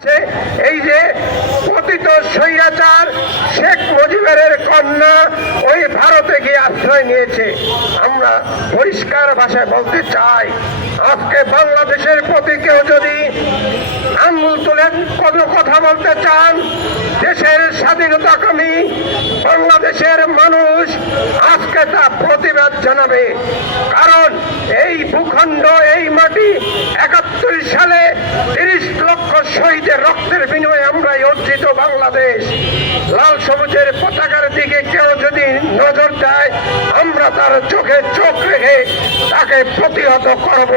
এই যে পতিত স্বৈরাচার শেখ মুজিবের কন্যা ওই ভারতে গিয়ে আশ্রয় নিয়েছে। আমরা পরিষ্কার ভাষায় বলতে চাই, আজকে বাংলাদেশের প্রতি কেউ যদি আঙুল তুলে কোনো কথা বলতে চান, দেশের স্বাধীনতাকামী বাংলাদেশের মানুষ আজকে তা প্রতিবাদ জানাবে। কারণ এই ভূখণ্ড, এই মাটি ৭১ সালে ৩০ লক্ষ শহীদের রক্তের বিনিময়ে আমরা অর্জিত বাংলাদেশ। লাল সবুজের পতাকার দিকে কেউ যদি নজর দেয়, আমরা তার চোখে চোখ রেখে তাকে প্রতিহত করব,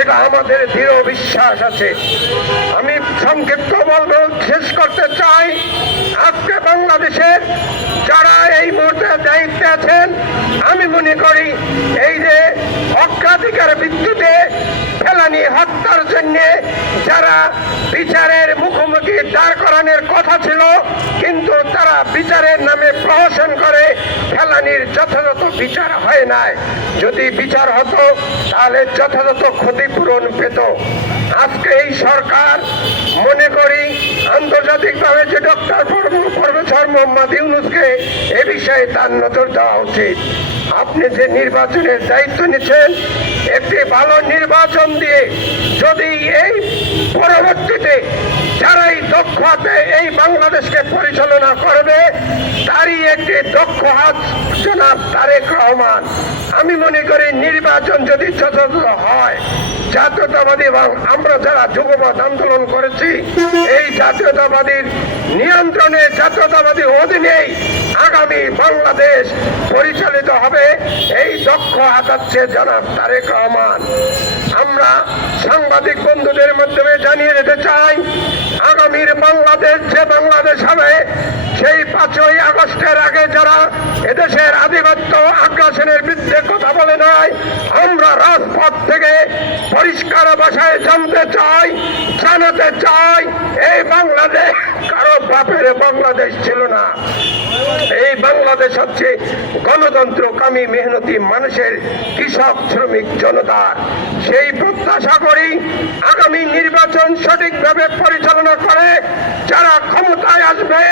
এটা আমাদের দৃঢ় বিশ্বাস আছে। আমি সংক্ষিপ্ত বলবো, শেষ করতে চাই, আজকে বাংলাদেশের যারা এই মুহূর্তে দায়িত্বে আছেন, আমি মনে করি এই যে অগ্রাধিকার ভিত্তিতে ফেলানি হত্যার জন্য যারা বিচারের মুখোমুখি দাঁড় করানোর কথা ছিল, কিন্তু তারা বিচারের নামে প্রহসন করে ফেলানির যথাযথ বিচার হয় নাই। যদি বিচার হতো তাহলে যথাযথ ক্ষতিপূরণ পেত। আজকে এই সরকার মনে করি আন্তর্জাতিকভাবে যে ডক্টর প্রফেসর মোহাম্মদ ইউনূসকে এ বিষয়ে তার নজর দেওয়া উচিত। আপনি যে নির্বাচনের দায়িত্ব নিচ্ছেন, একটি ভালো নির্বাচন দিয়ে যদি এই পরবর্তীতে যারাই দক্ষ হাতে এই বাংলাদেশকে পরিচালনা করবে, তারই একটি দক্ষ হাত জনাব তারেক রহমান। আমি মনে করি নির্বাচন যদি যথাযথ হয়, জাতীয়তাবাদী এবং আমরা যারা যুগপৎ আন্দোলন করেছি, এই জাতীয়তাবাদীর নিয়ন্ত্রণে, জাতীয়তাবাদী অধীনেই আগামী বাংলাদেশ পরিচালিত হবে। এই দক্ষ হাতাচ্ছে জনাব তারেক রহমান। আমরা সাংবাদিক বন্ধুদের মাধ্যমে জানিয়ে দিতে চাই, আগামীর বাংলাদেশ যে বাংলাদেশ হবে, সেই ৫ই আগস্টের আগে যারা এদেশের আধিপত্য আগ্রাসনের বিরুদ্ধে কথা বলে নাই, আমরা রাজপথ থেকে পরিষ্কার ভাষায় জানতে চাই, জানাতে চাই, এই বাংলাদেশ কারো বাপের বাংলাদেশ ছিল না। এই বাংলাদেশ হচ্ছে গণতন্ত্রকামী মেহনতি মানুষের, কৃষক শ্রমিক জনতার। সেই প্রত্যাশা করি আগামী নির্বাচন সঠিকভাবে পরিচালনা করে যারা ক্ষমতায় আসবে,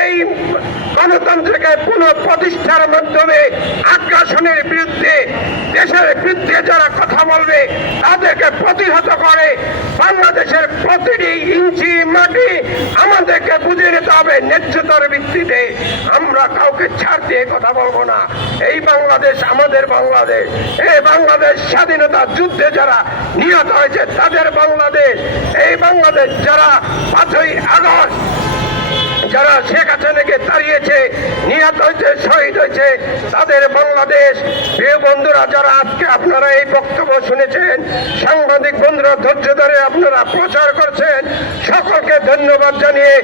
এই গণতন্ত্রকে পুনঃপ্রতিষ্ঠার মাধ্যমে আগ্রাসনের বিরুদ্ধে, দেশের বিরুদ্ধে যারা কথা বলবে তাদেরকে প্রতিহত করে বাংলাদেশের প্রতিটি ইঞ্চি মাটি আমাদেরকে বুঝে নিতে হবে ন্যায্যতার ভিত্তিতে। আমরা কাউকে ছাড় দিয়ে কথা বলবো না। এই বাংলাদেশ আমাদের বাংলাদেশ। এই বাংলাদেশ স্বাধীনতা যুদ্ধে যারা নিহত হয়েছে তাদের বাংলাদেশ। এই বাংলাদেশ যারা ৫ই আগস্ট যারা শেখ হাসিনাকে তাড়িয়েছে, নিহত হয়েছে, শহীদ হয়েছে, তাদের বাংলাদেশ। প্রিয় বন্ধুরা, যারা আজকে আপনারা এই বক্তব্য শুনেছেন, সাংবাদিক বন্ধুরা ধৈর্য ধরে আপনারা প্রচার করছেন, সকলকে ধন্যবাদ জানিয়ে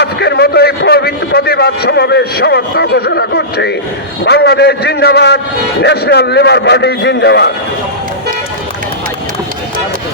আজকের মতো এই প্রতিবাদ সমাবেশ সমাপ্ত ঘোষণা করছি। বাংলাদেশ জিন্দাবাদ, ন্যাশনাল লেবার পার্টি জিন্দাবাদ।